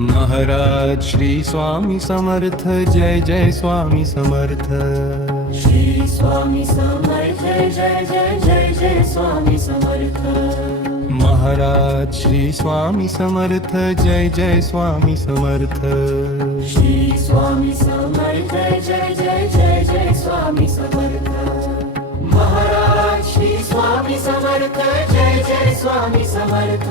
Maharaj Shri Swami Samarth, Jai Jai Swami Samarth. Shri Swami Samarth, Jai Jai Jai Jai Swami Samarth. Maharaj Shri Swami Samarth, Jai Jai Swami Samarth. Shri Swami Samarth, Jai Jai Jai Jai Swami Samarth. Maharaj Shri Swami Samarth, Jai Jai Swami Samarth.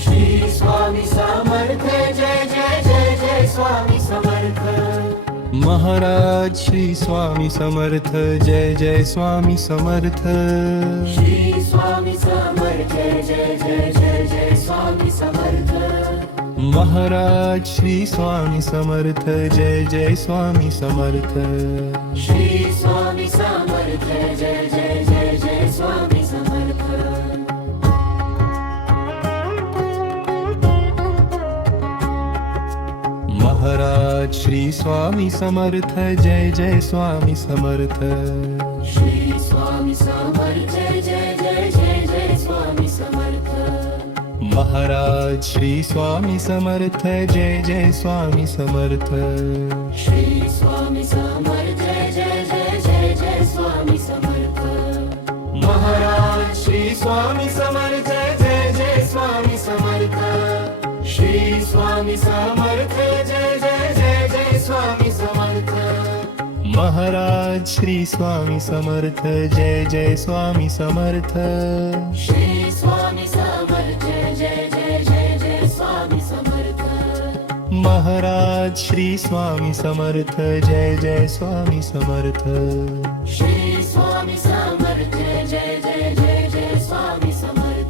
Shri Swami Samarth, Jai Jai Jai Jai Swami Samarth. Maharaj Shri Swami Samarth, Jai Jai Swami Samarth. Shri Swami Samarth, Jai Jai Jai Jai Swami Samarth. Maharaj Shri Swami Samarth, Jai Jai Swami Samarth. Shri Swami Samarth, Jai Jai Jai Jai Swami Samarth. Maharaj Shri Swami Samarth, Jai Jai Swami Samarth. Shri Swami Samarth, Jai Jai Jai Jai Swami Samarth. Maharaj Shri Swami Samarth, Jai Jai Swami Samarth. Shri Swami Samarth, Jai Jai Jai Jai Swami Samarth. Maharaj Shri Swami Samarth, Jai Jai Swami Samarth. Shri Swami Samarth, Jai Jai Jai Swami Samarth. Maharaj Shri Swami Samarth, Jai Jai Swami Samarth. Shri Swami Samarth, Jai Jai Jai Swami Samarth. Maharaj Shri Swami Samarth, Jai Jai Swami Samarth. Shri Swami Samarth, Jai Jai Jai Swami Samarth.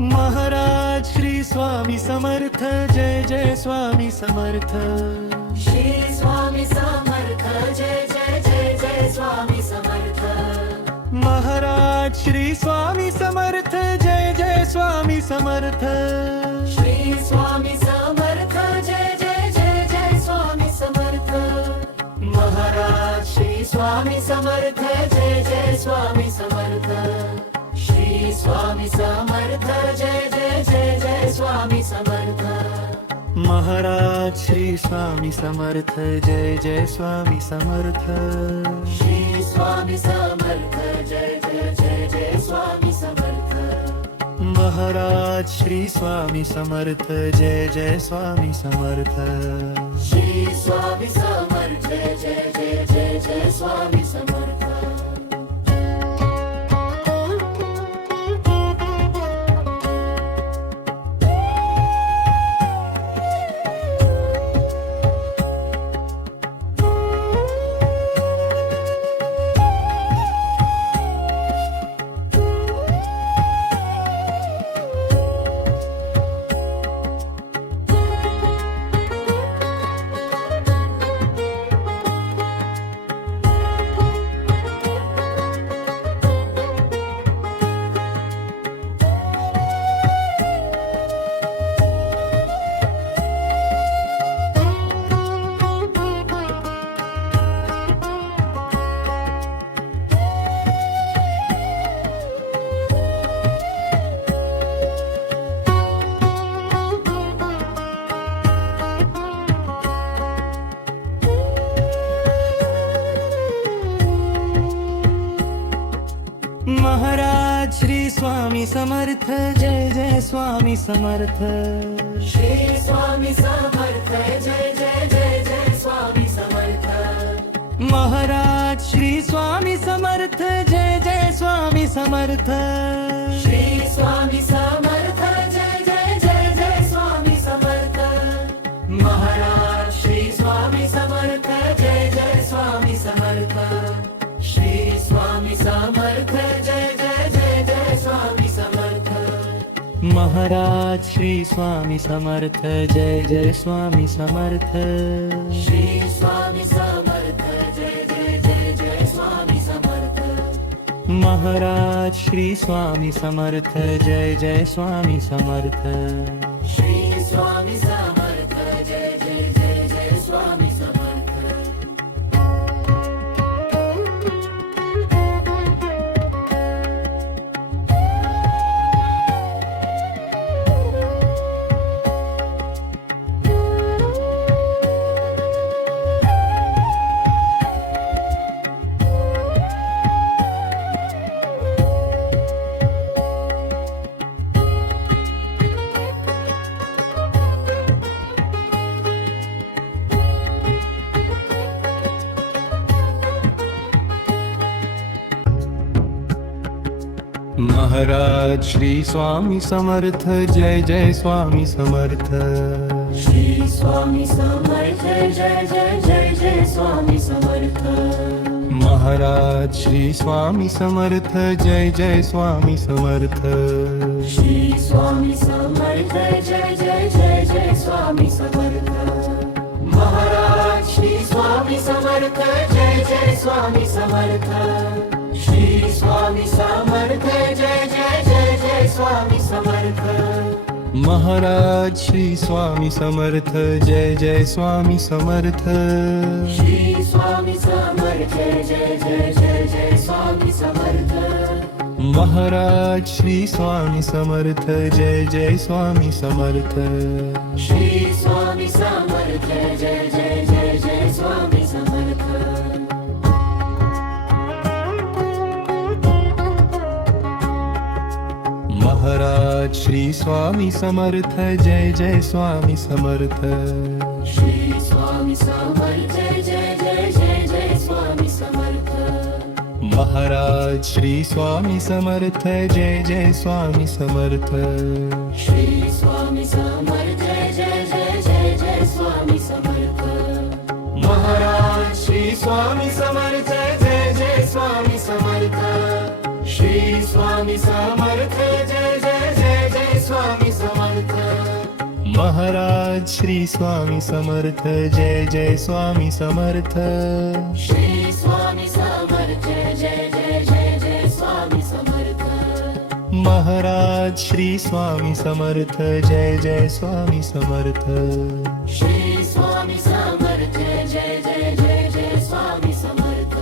Maharaj Shri Swami Samarth, Jai Jai Swami Samarth. Shri Swami Samarth, Jai Jai Jai Swami Samarth. Maharaj Shri Swami Samarth, Jai Jai Swami Samarth. Shri Swami Samarth, Jai Jai Swami Samarth. Maharaj Shri Swami Samarth, Jai Jai Swami Samarth. Shri Swami Samarth, Jai Jai Swami Samarth. Maharaj Shri Swami Samarth, Jai Jai Swami Samarth. Shri Swami Samarth, Jai Jai Swami Samarth. Maharaj Shri Swami Samarth, Jai Jai Swami Samarth. Shri Swami Samarth, Jai Jai Swami Samarth. Maharaj Shri Swami Samarth, Jai Jai Swami Samarth. Shri Swami Samarth, Jai Jai Jai Jai Swami Samarth. Maharaj Shri Swami Samarth Jai Jai Swami Samarth Shri Swami Samarth Jai Jai Jai Jai Swami Samarth Maharaj Shri Swami Samarth Jai Jai Swami Samarth Shri Swami Samarth Jai Jai Jai Jai Swami Samarth Maharaj Shri Swami Samarth Jai Jai Swami Samarth Shri Swami Samarth Jai Jai Jai Jai Swami Samarth Maharaj Shri Swami Samarth Jai Jai Swami Samarth Shri Swami Samarth Jai Jai Jai Jai Swami Samarth Maharaj Shri Swami Samarth Jai Jai Swami Samarth Shri Swami Samarth Jai Jai Jai Jai Swami Samarth Maharaj Shri Swami Samarth Jai Jai Swami Samarth Shri Swami Samarth Jai Jai Jai Jai Swami Samarth Maharaj Shri Swami Samarth Jai Jai Swami Samarth Shri Swami Samarth Jai Jai Jai Jai Swami Samarth Maharaj Shri Swami Samarth Jai Jai Swami Samarth Shri Swami Samarth Jai Jai Jai Jai Swami Samarth Maharaj Shri Swami Samarth Jai Jai Swami Samarth Shri Swami Samarth Jai Jai Jai Jai Swami Samarth Maharaj Shri Swami Samarth Jai Jai Swami Samarth Shri Swami Samarth Jai Jai Jai Jai Swami Samarth Maharaj Shri Swami Samarth Jai Jai Swami Samarth Shri Swami Samarth Jai Jai Jai Jai Swami Samarth Maharaj Shri Swami Samarth Jai Jai Swami Samarth Shri Swami Samarth Jai Jai Jai Jai Swami Samarth Maharaj Shri Swami Samarth Jai Jai Swami Samarth Shri Swami Samarth Jai Jai Jai Jai Swami Samarth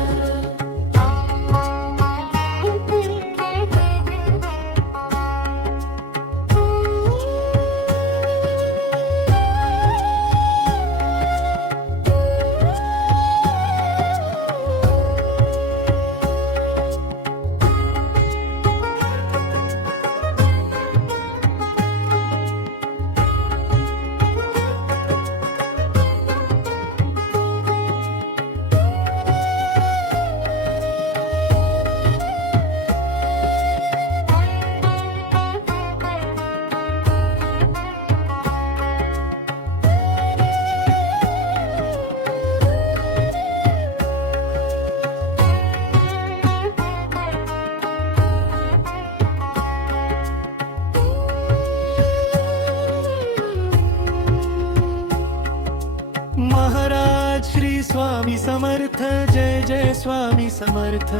Maharaj Shri Swami Samarth Jai Jai Swami Samarth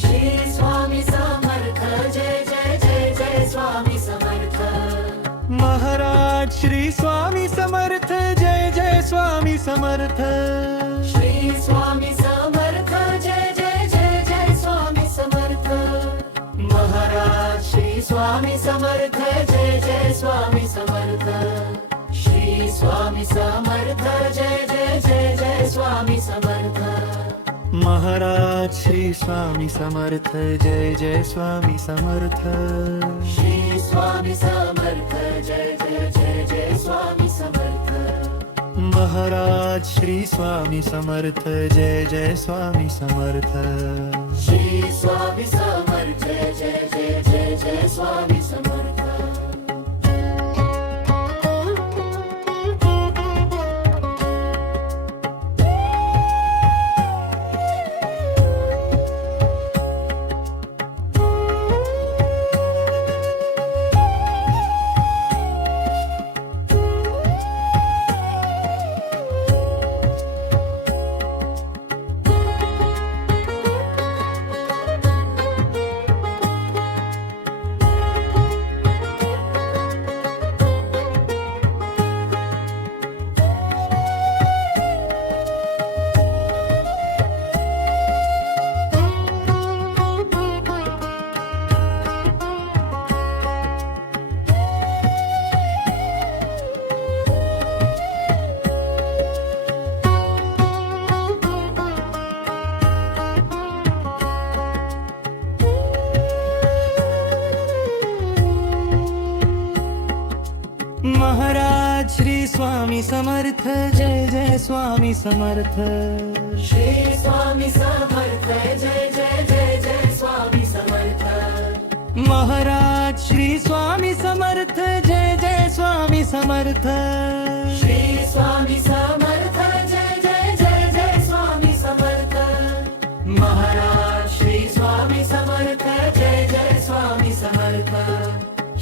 Shri Swami Samarth Jai Jai Jai Jai Swami Samarth Maharaj Shri Swami Samarth Jai Jai Swami Samarth Shri Swami Samarth Jai Jai Jai Jai Swami Samarth Maharaj Shri Swami Samarth Jai Jai Swami Samarth Shri Swami Samarth Jai Jai Jai Jai Swami Samarth Maharaj Shri Swami Samarth Jai Jai Swami Samarth Shri Swami Samarth Jai Jai Jai Jai Swami Samarth Maharaj Shri Swami Samarth Jai Jai Swami Samarth Shri Swami Samarth Jai Jai Jai Jai Swami Samarth Maharaj Shri Swami Samarth Jai Jai Swami Samarth Shri Swami Samarth Jai Jai Jai Jai Jai Swami Samarth Maharaj Shri Swami Samarth Jai Jai Swami Samarth Shri Swami Samarth Jai Jai Jai Jai Swami Samarth Maharaj Shri Swami Samarth Jai Jai Swami Samarth Shri Swami Samarth Jai Jai Jai Jai Swami Samarth Maharaj Shri Swami Samarth Jai Jai Swami Samarth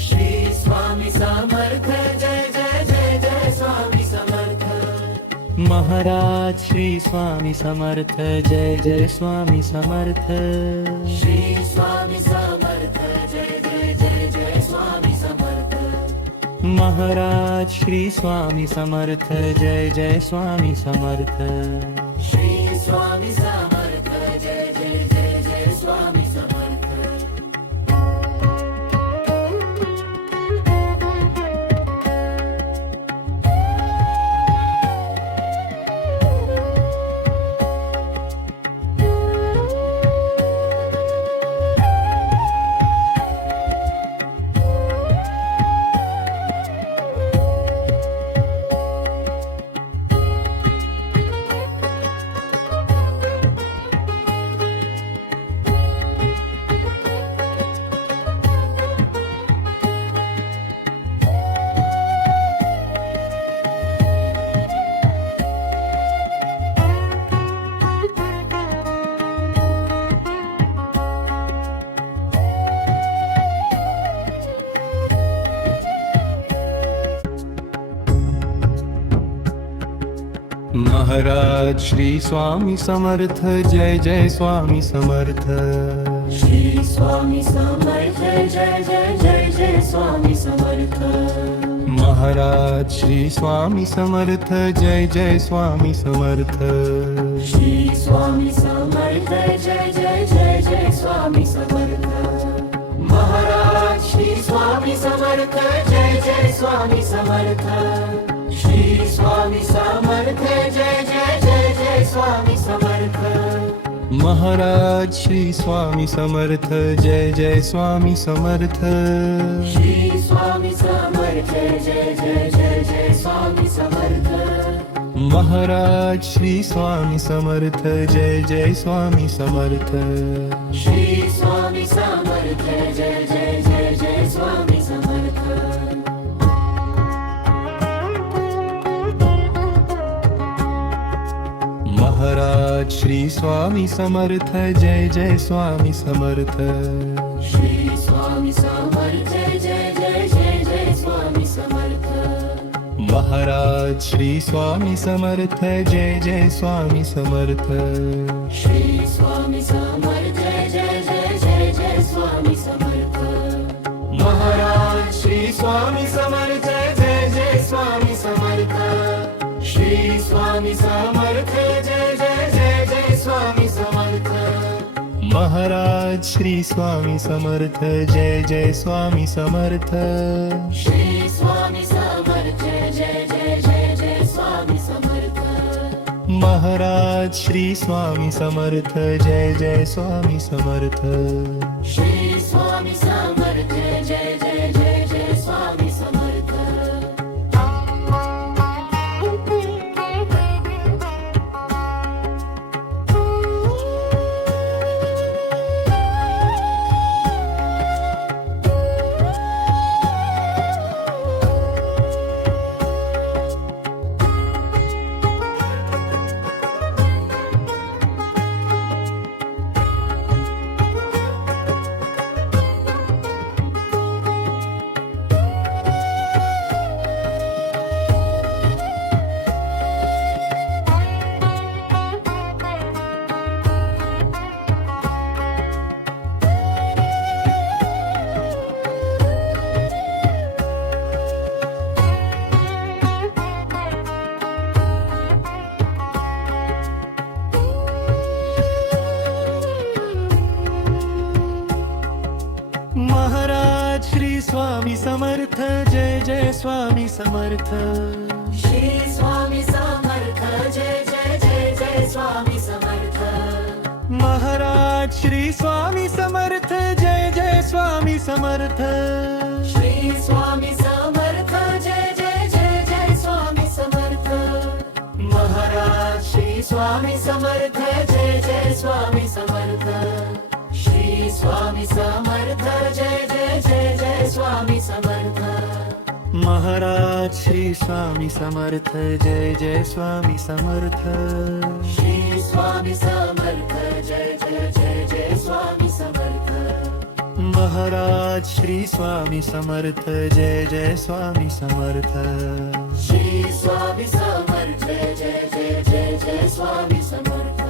Shri Swami Samarth Jai Jai Jai Jai Swami Samarth Maharaj Shri Swami Samarth Jai Jai Swami Samarth Shri Swami Samarth Jai Jai Jai Jai Swami Samarth Maharaj Shri Swami Samarth Jai Jai Swami Samarth Shri Swami Samarth Jai Jai Jai Jai Swami Samarth Maharaj Shri Swami Samarth Jai Jai Swami Samarth Shri Swami Samarth Jai Jai Jai Jai Swami Samarth Maharaj Shri Swami Samarth Jai Jai Swami Samarth Shri Swami Samarth Jai Jai Jai Jai Swami Samarth Maharaj Shri Swami Samarth Jai Jai Swami Samarth Shri Swami Samarth Jai Jai Jai Jai Swami Samarth Maharaj Shri Swami Samarth Jai Jai Swami Samarth Shri Swami Samarth Jai Jai Jai Jai Swami Samarth Maharaj Shri Swami Samarth Jai Jai Swami Samarth Shri Swami Samarth Jai Jai Jai Jai Swami Samarth Maharaj Shri Swami Samarth Jai Jai Swami Samarth Shri Swami Samarth Jai Jai Jai Jai Swami Samarth Maharaj Shri Swami Samarth Jai Jai Swami Samarth Shri Swami Samarth Jai Jai Jai Jai Swami Samarth Maharaj Shri Swami Samarth Jai Jai Swami Samarth Shri Swami Samarth Jai Jai Jai Jai Swami Samarth Maharaj Shri Swami Samarth Jai Jai Swami Samarth Shri Swami Samarth Jai Jai Jai Jai Swami Samarth Maharaj Shri Swami Samarth Jai Jai Swami Samarth Shri Swami Samarth Jai Jai Jai Jai Swami Samarth Samarth Shri Swami Samarth Jai Jai Jai Jai Swami Samarth Maharaj Shri Swami Samarth Jai Jai Swami Samarth Shri Swami Samarth Jai Jai Jai Jai Swami Samarth Maharaj Shri Swami Samarth Jai Jai Swami Samarth Shri Swami Samarth Jai Jai Jai Jai Swami Samarth Maharaj Shri Swami Samarth Jai Jai Swami Samarth Shri Swami Samarth Jai Jai Jai Jai Swami Samarth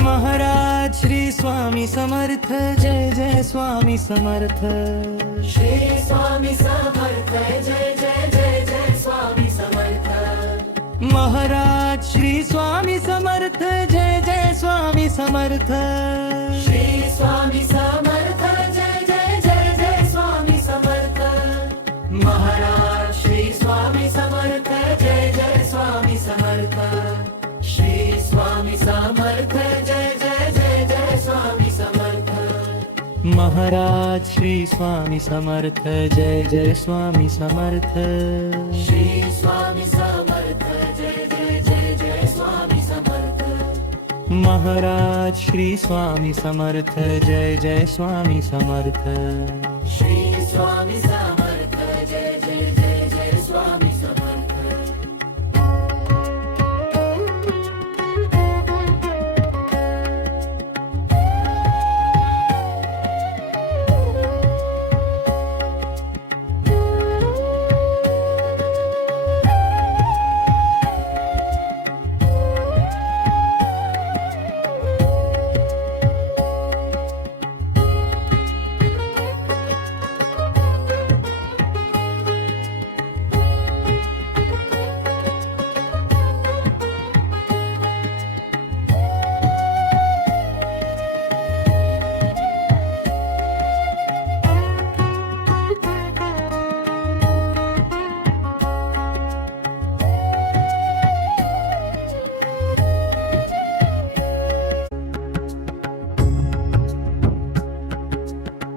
Maharaj Shri Swami Samarth Jai Jai Swami Samarth Shri Swami Samarth Jai Jai Jai Jai Swami Samarth Maharaj Shri Swami Samarth Jai Jai Swami Samarth Shri Swami Samarth Jai Jai Jai Jai Swami Samarth Maharaj Shri Swami Samarth Jai Jai Swami Samarth Shri Swami Samarth Jai Jai Jai Jai Swami Samarth Maharaj Shri Swami Samarth Jai Jai Swami Samarth Shri Swami Samarth Jai Jai Jai Jai Swami Samarth Maharaj Shri Swami Samarth Jai Jai Swami Samarth Shri Swami Samarth Jai Jai Jai Jai Swami Samarth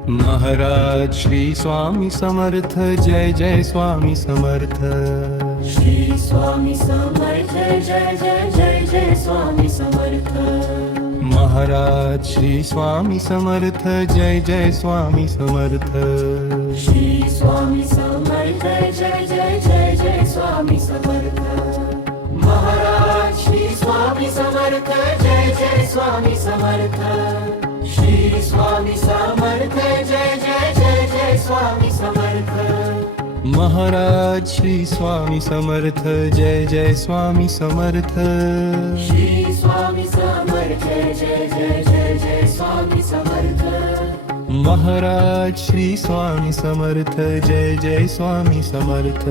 Maharaj Shri Swami Samarth Jai Jai Swami Samarth Shri Swami Samarth Jai Jai Jai Jai Swami Samarth Maharaj Shri Swami Samarth Jai Jai Swami Samarth Shri Swami Samarth Jai Jai Jai Jai Swami Samarth Maharaj Shri Swami Samarth Jai Jai Swami Samarth Shri Swami Samarth Jai Jai Jai Jai Swami Samarth Maharaj Shri Swami Samarth Jai Jai Swami Samarth Shri Swami Samarth Jai Jai Jai Jai Swami Samarth Maharaj Shri Swami Samarth Jai Jai Swami Samarth Shri Swami Samarth Jai Jai Jai Jai Swami Samarth Maharaj Shri Swami Samarth Jai Jai Swami Samarth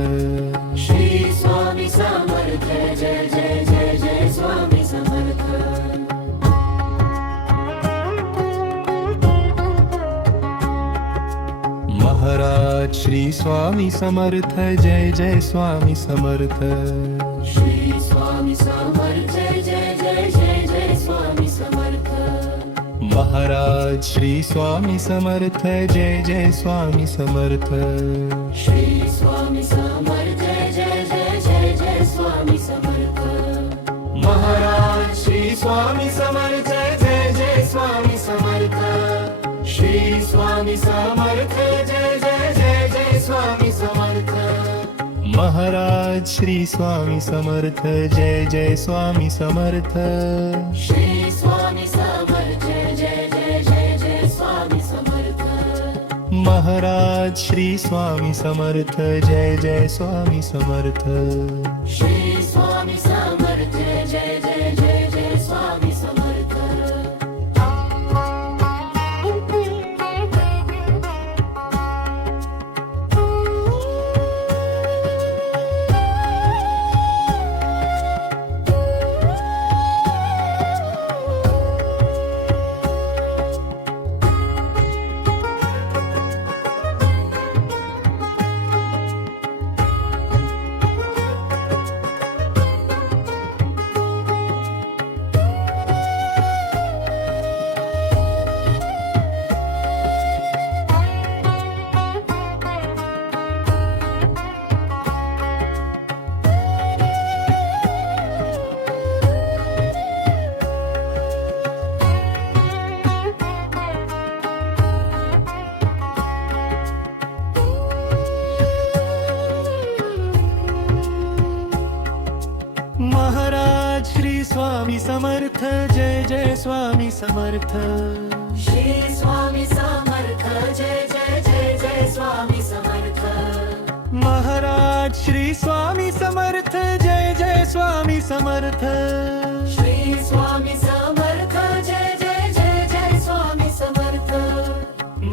Shri Swami Samarth Jai Jai Jai Jai Swami Samarth Maharaj Shri Swami Samarth Jai Jai Swami Samarth Shri Swami Samarth Jai Jai Jai Jai Swami Samarth Maharaj Shri Swami Samarth Jai Jai Swami Samarth Shri Swami Samarth Jai Jai Jai Jai Swami Samarth Maharaj Shri Swami Samarth Jai Jai Swami Samarth Shri Swami Samarth Jai Jai Swami Samarth Maharaj Shri Swami Samarth Jai Jai Swami Samarth Shri Swami Samarth Jai Jai Swami Samarth Maharaj Shri Swami Samarth Jai Jai Swami Samarth Shri Swami Samarth Jai Jai Swami Samarth Maharaj Shri Swami Samarth Jai Jai Swami Samarth Shri Swami Samarth Jai Jai Swami Samarth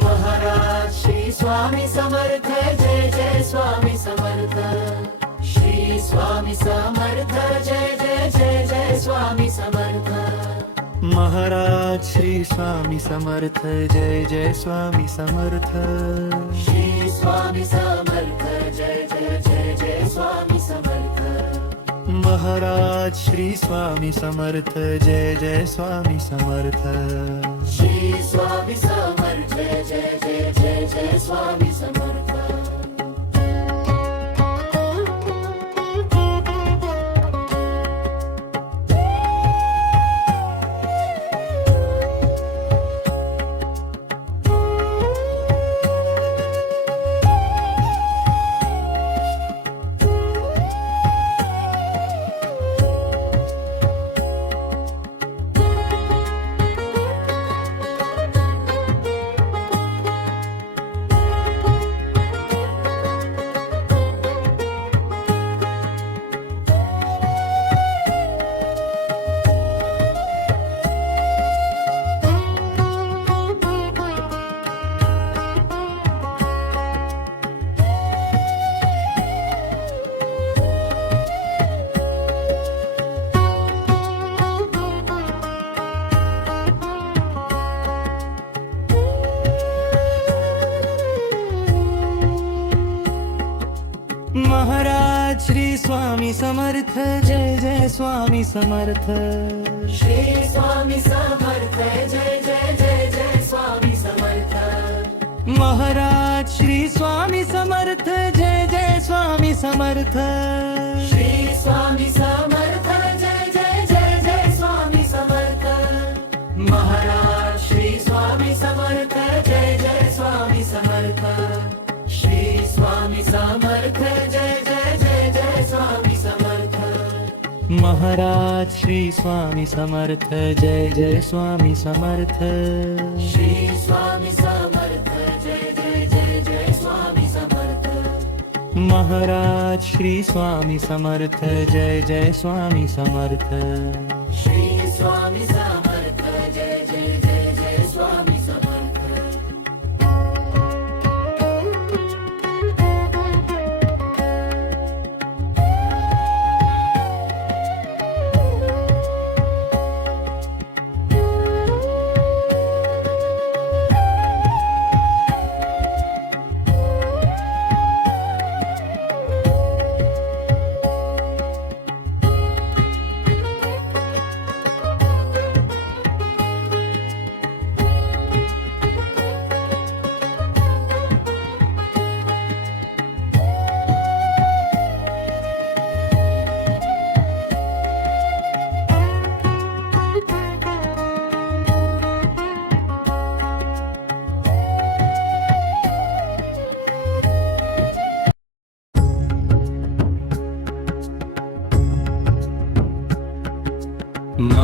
Maharaj Shri Swami Samarth Jai Jai Swami Samarth Shri Swami Samarth Jai Jai Swami Samarth Maharaj Shri Swami Samarth Jai Swami Samarth Shri Swami Samarth Jai Swami Samarth Maharaj Shri Swami Samarth Jai Jai Swami Samarth Shri Swami Samarth Jai Swami Samarth Maharaj Shri Swami Samarth Jai Jai Swami Samarth Shri Swami Samarth Jai Swami Samarth Maharaj Shri Swami Samarth Jai Jai Swami Samarth Shri Swami Samarth Jai Swami Samarth Maharaj Shri Swami Samarth Jai Jai Swami Samarth Shri Swami Samarth Jai Swami Samarth Maharaj Shri Swami Samarth Jai Swami Samarth Shri Swami Samarth Jai Swami Samarth Maharaj Shri Swami Samarth Jai Jai Swami Samarth Shri Swami Samarth Jai Swami Samarth Maharaj Shri Swami Samarth Jai Jai Swami Samarth Shri Swami Samarth Jai Swami Samarth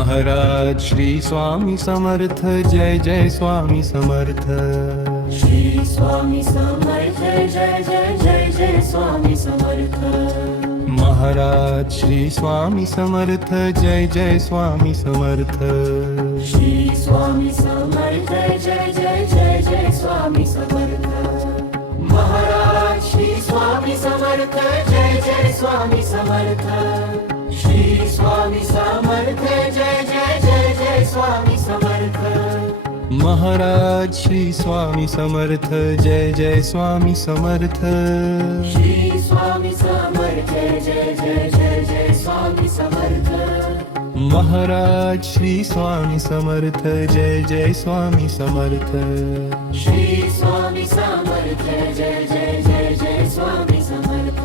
Maharaj Shri Swami Samarth Jai Jai Swami Samarth Shri Swami Samarth Jai Jai Jai Jai Swami Samarth Maharaj Shri Swami Samarth Jai Jai Swami Samarth Shri Swami Samarth Jai Jai Jai Jai Swami Samarth Maharaj Shri Swami Samarth Jai Jai Swami Samarth Shri Swami Samarth Jai Jai Jai Jai Swami Samarth Maharaj Shri Swami Samarth Jai Jai Swami Samarth Shri Swami Samarth Jai Jai Jai Jai Swami Samarth Maharaj Shri Swami Samarth Jai Jai Swami Samarth Shri Swami Samarth Jai Jai Jai Jai Swami Samarth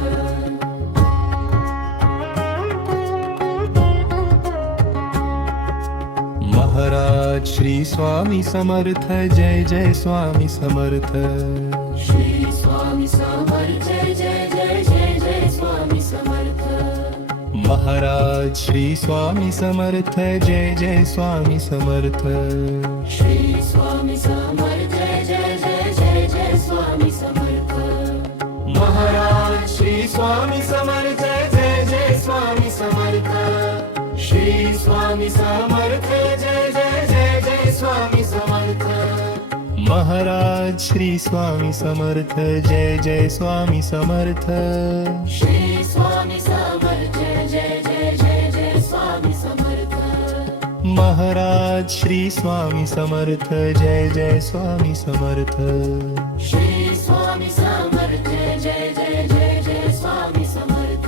Maharaj Shri Swami Samarth Jai Jai Swami Samarth Shri Swami Samarth Jai Jai Jai Jai Swami Samarth Maharaj Shri Swami Samarth Jai Jai Swami Samarth Shri Swami Samarth Jai Jai Jai Jai Swami Samarth Maharaj Shri Swami Samarth Jai Jai Swami Samarth Shri Swami Samarth Jai Jai Jai Jai Swami Samarth Maharaj Shri Swami Samarth Jai Jai Swami Samarth Shri Swami Samarth Jai Jai Jai Jai Swami Samarth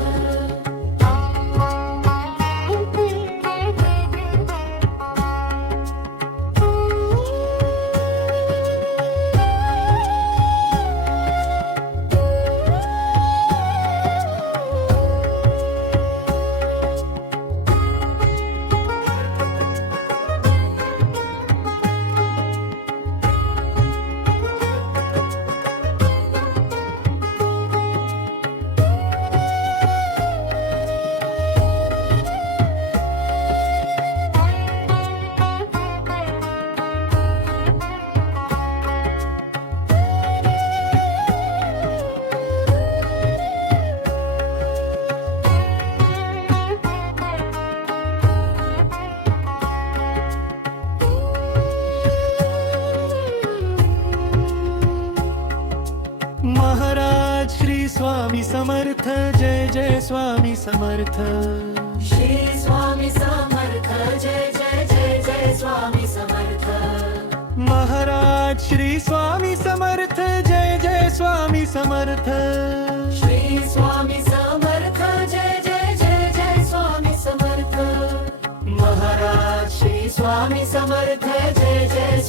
Maharaj Shri Swami Samarth Jai Jai Swami Samarth Shri Swami Samarth Jai Jai Jai Jai Swami Samarth Maharaj Shri Swami Samarth Jai Jai Swami Samarth Shri Swami Samarth Jai Jai Jai Jai Swami Samarth Maharaj Shri Swami Samarth Jai Jai Swami Samarth Shri Swami Samarth Jai Jai Jai Jai Swami Samarth Maharaj Shri Swami Samarth Jai Jai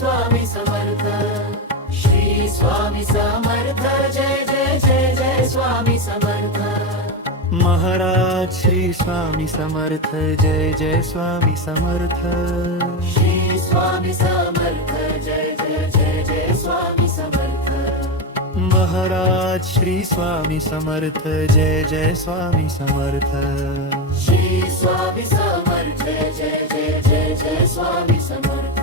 Swami Samarth Shri Swami Samarth Jai Jai Jai Jai Swami Samarth Maharaj Shri Swami Samarth Jai Jai Swami Samarth Shri Swami Samarth Jai Jai Jai Jai Swami Samarth Maharaj Shri Swami Samarth Jai Jai Swami Samarth Shri Swami Samarth Jai Jai Jai Jai Swami Samarth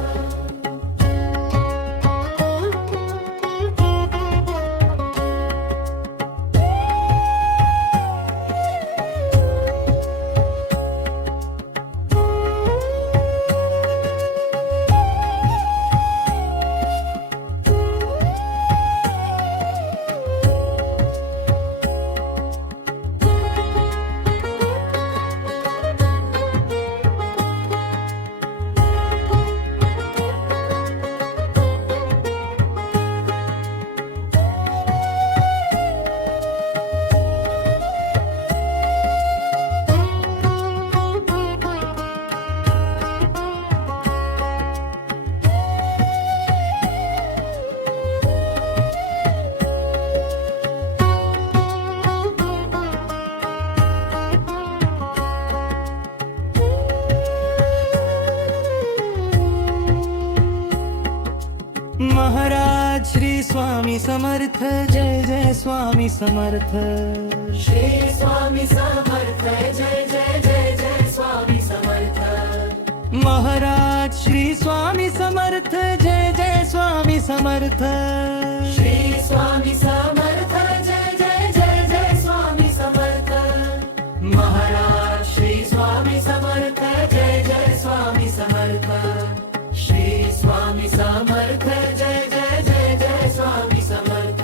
Maharaj Shri Swami Samarth Jai Jai Swami Samarth Shri Swami Samarth Jai Jai Jai Jai Swami Samarth Swami Samarth Shri Swami Samarth Jai Jai Jai Jai Swami Samarth Maharaj Shri Swami Samarth Jai Jai Swami Samarth Shri Swami Samarth Jai Jai Jai Jai Swami Samarth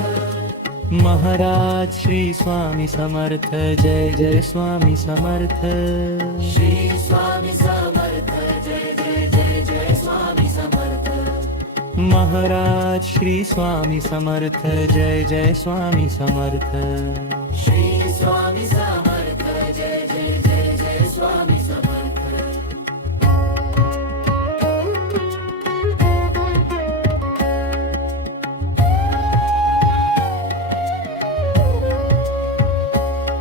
Maharaj Shri Swami Samarth Jai Jai Swami Samarth Shri Swami Samarth Jai Jai Jai Jai Swami Samarth Maharaj Shri Swami Samarth Jai Jai Swami Samarth Shri Swami Samarth Jai Jai Jai Jai Swami Samarth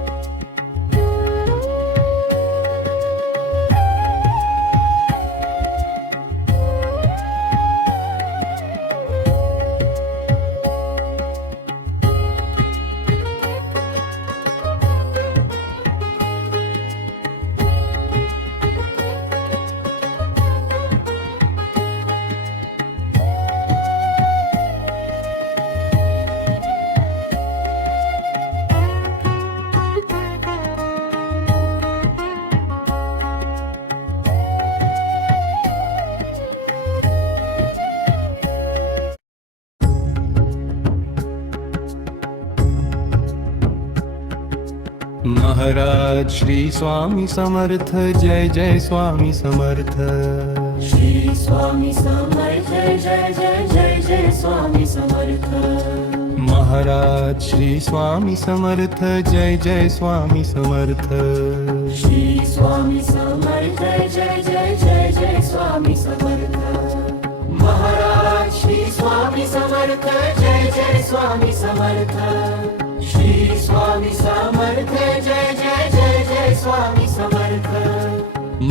Maharaj Shri Swami Samarth Jai Jai Swami Samarth Shri Swami Samarth Jai Jai Jai Jai Swami Samarth Maharaj Shri Swami Samarth Jai Jai Swami Samarth Shri Swami Samarth Jai Jai Jai Jai Swami Samarth Maharaj Shri Swami Samarth Jai Jai Swami Samarth Shri Swami Samarth Jai Jai Jai Jai Swami Samarth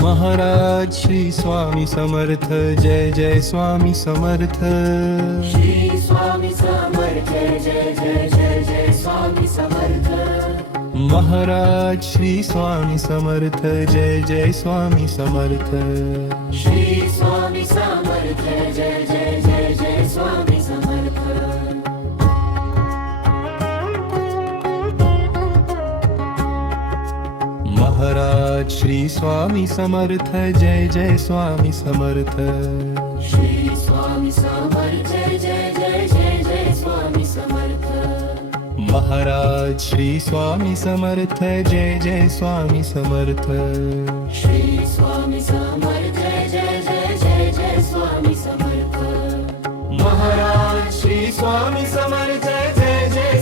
Maharaj Shri Swami Samarth Jai Jai Swami Samarth Shri Swami Samarth Jai Jai Jai Jai Swami Samarth Maharaj Shri Swami Samarth Jai Jai Swami Samarth Shri Swami Samarth Jai Jai Jai Jai Swami Samarth Maharaj Shri Swami Samarth Jai Jai Swami Samarth Shri Swami Samarth Jai Jai Jai Jai Swami Samarth Maharaj Shri Swami Samarth Jai Jai Swami Samarth Shri Swami Samarth Jai Jai Jai Jai Swami Samarth Maharaj Shri Swami Samarth Jai Jai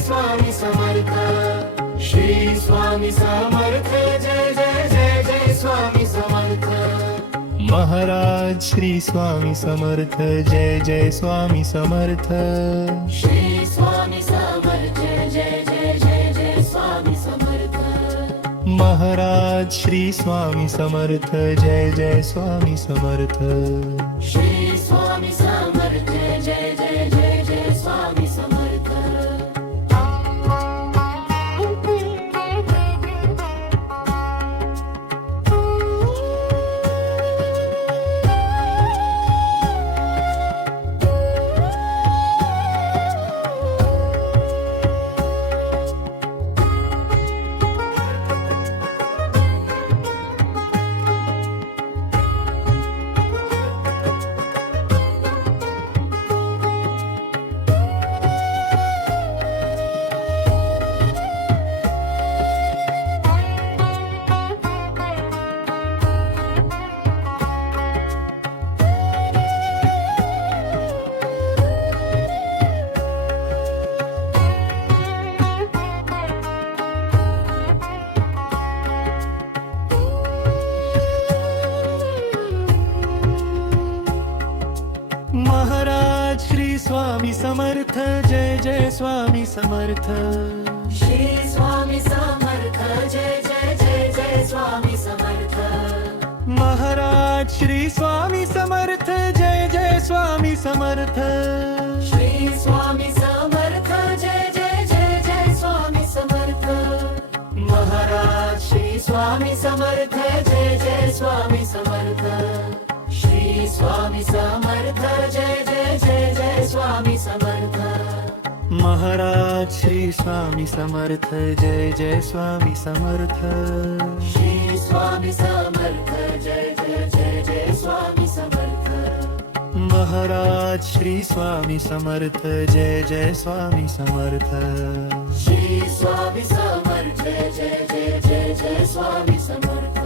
Swami Samarth Shri Swami Samarth Jai Jai Jai Jai Swami Samarth Maharaj Shri Swami Samarth Jai Jai Swami Samarth Shri Swami Samarth Jai Jai Jai Jai Swami Samarth Maharaj Shri Swami Samarth Jai Jai Swami Samarth Shri Swami Samarth Jai Jai Jai Jai Swami Samarth Maharaj Shri Swami Samarth Jai Jai Swami Samarth Shri Swami Samarth Jai Jai Jai Jai Swami Samarth Maharaj Shri Swami Samarth Jai Jai Swami Samarth Shri Swami Samarth Jai Jai Jai Jai Swami Samarth Maharaj Shri Swami Samarth Jai Jai Swami Samarth Shri Swami Samarth Jai Jai Jai Jai Swami Samarth Maharaj Shri Swami Samarth Jai Jai Swami Samarth Shri Swami Samarth Jai Jai Jai Jai Swami Samarth Maharaj Shri Swami Samarth Jai Jai Swami Samarth Shri Swami Samarth Jai Jai Jai Jai Swami Samarth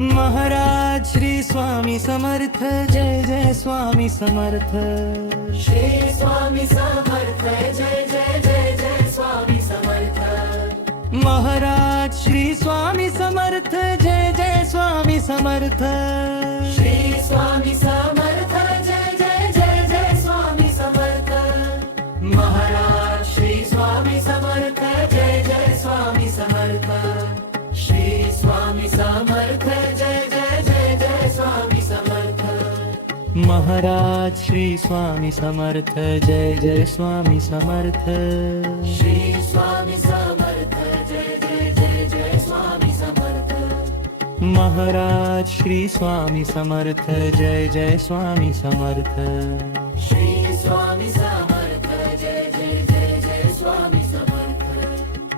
Maharaj Shri Swami Samarth Jai Jai Swami Samarth Shri Swami Samarth Jai Jai Jai Jai Swami Samarth Maharaj Shri Swami Samarth Jai Jai Swami Samarth Shri Swami Samarth Jai Jai Jai Jai Swami Samarth Maharaj Shri Swami Samarth Jai Jai Swami Samarth Shri Swami Samarth Jai Jai Jai Jai Swami Samarth Maharaj Shri Swami Samarth Jai Jai Swami Samarth Shri Swami Samarth Jai Jai Jai Jai Swami Samarth Maharaj Shri Swami Samarth Jai Jai Swami Samarth Shri Swami Samarth Jai Jai Jai Jai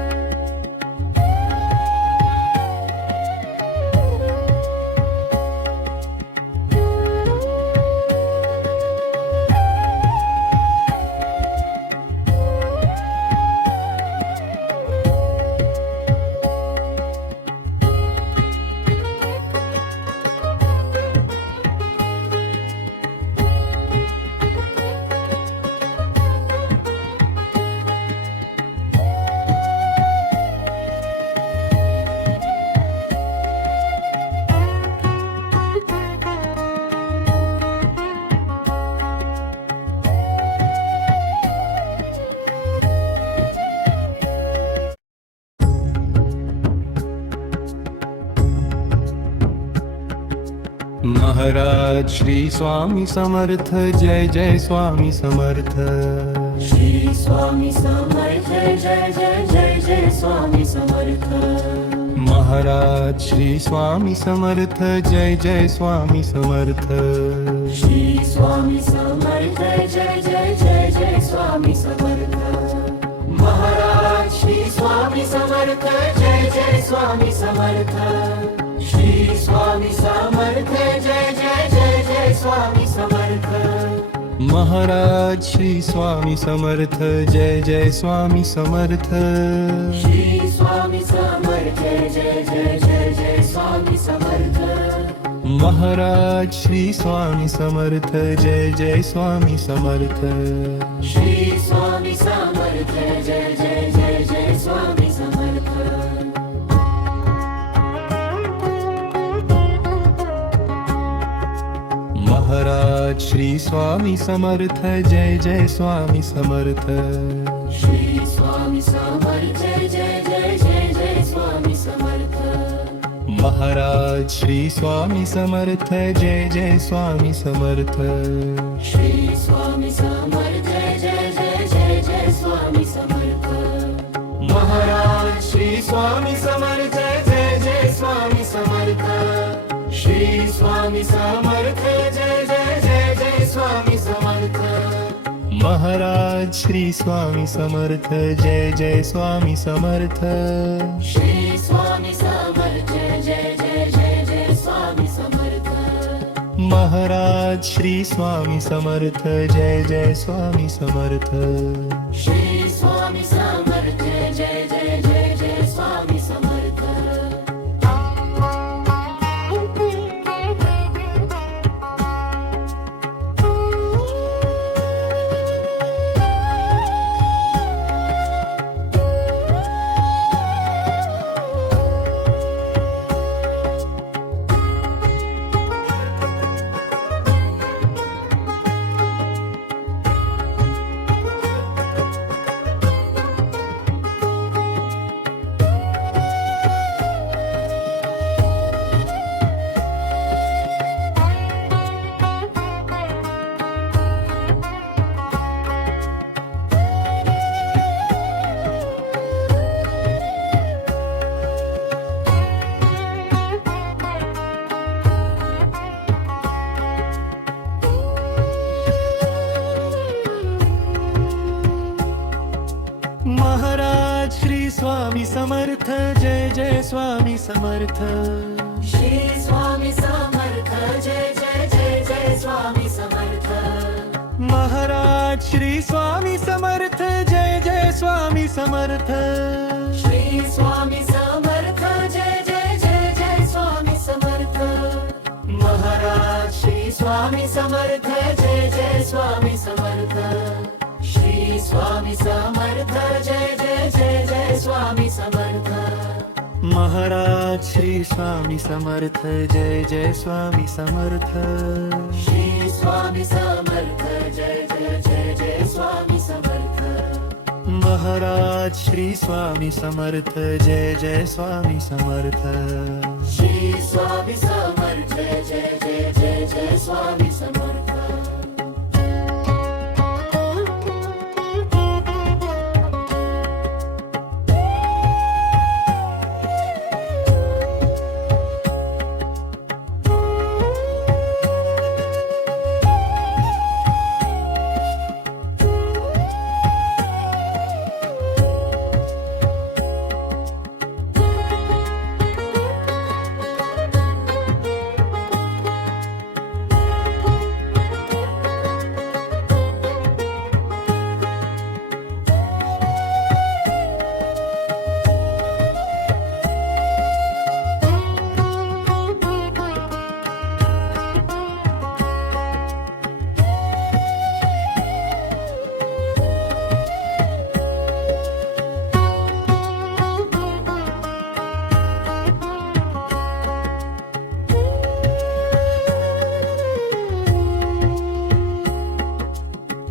Swami Samarth Maharaj Shri Swami Samarth Jai Jai Swami Samarth Shri Swami Samarth Jai Jai Jai Jai Swami Samarth Maharaj Shri Swami Samarth Jai Jai Swami Samarth Shri Swami Samarth Jai Jai Jai Jai Swami Samarth Maharaj Shri Swami Samarth Jai Jai Swami Samarth Shri Swami Samarth Jai Jai Jai Jai Swami Samarth Maharaj Shri Swami Samarth Jai Jai Swami Samarth Shri Swami Samarth Jai Jai Jai Jai Swami Samarth Maharaj Shri Swami Samarth Jai Jai Swami Samarth Shri Swami Samarth Jai Jai Jai Jai Swami Samarth Maharaj Shri Swami Samarth Jai Jai Swami Samarth Shri Swami Samarth Jai Jai Jai Jai Swami Samarth Maharaj Shri Swami Samarth Jai Jai Swami Samarth Shri Swami Samarth Jai Jai Jai Jai Swami Samarth Maharaj Shri Swami Samarth Jai Jai Swami Samarth Shri Swami Samarth Jai Jai Jai Jai Swami Samarth Maharaj Shri Swami Samarth Jai Jai Swami Samarth Shri Swami Samarth Jai Jai Jai Jai Swami Samarth Maharaj Shri Swami Samarth Jai Jai Swami Samarth Shri Swami Samarth Jai Jai Jai Jai Swami Samarth Maharaj Shri Swami Samarth Jai Jai Swami Samarth Shri Swami Samarth Jai Jai Jai Jai Swami Samarth Maharaj Shri Swami Samarth Jai Jai Swami Samarth Shri Swami Samarth Jai Jai Jai Jai Swami Samarth Maharaj Shri Swami Samarth Jai Jai Swami Samarth Shri Swami Samarth Jai Jai Jai Jai Swami Samarth Maharaj Shri Swami Samarth Jai Jai Swami Samarth Shri Swami Samarth Jai Jai Jai Jai Swami Samarth Maharaj Shri Swami Samarth Jai Jai Swami Samarth Shri Swami Samarth Jai Jai Jai Jai Swami Samarth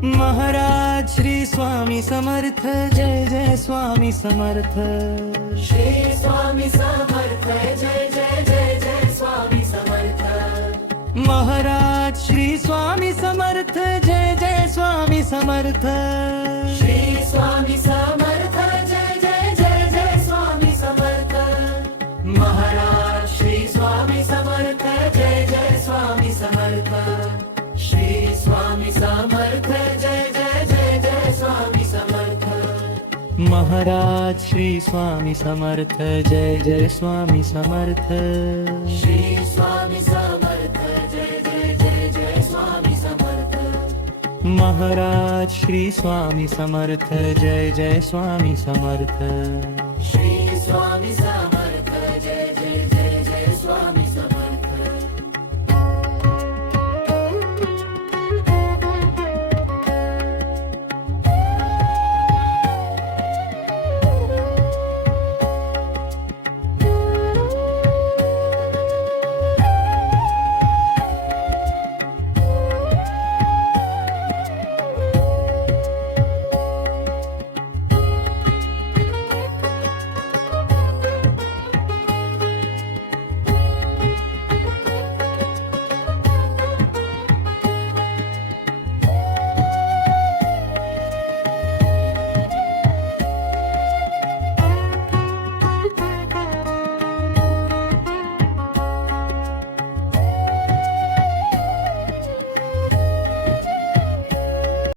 Maharaj Shri Swami Samarth Jai Jai Swami Samarth Shri Swami Samarth Jai Jai Jai Jai Swami Samarth Maharaj Shri Swami Samarth Jai Jai Swami Samarth Shri Swami Samarth Jai Jai Jai Jai Swami Samarth Maharaj Shri Swami Samarth Jai Jai Swami Samarth Shri Swami Samarth Jai Jai Jai Jai Swami Samarth Maharaj Shri Swami Samarth Jai Jai Swami Samarth Shri Swami Samarth Jai Jai Jai Jai Swami Samarth Maharaj Shri Swami Samarth Jai Jai Swami Samarth Shri Swami Samarth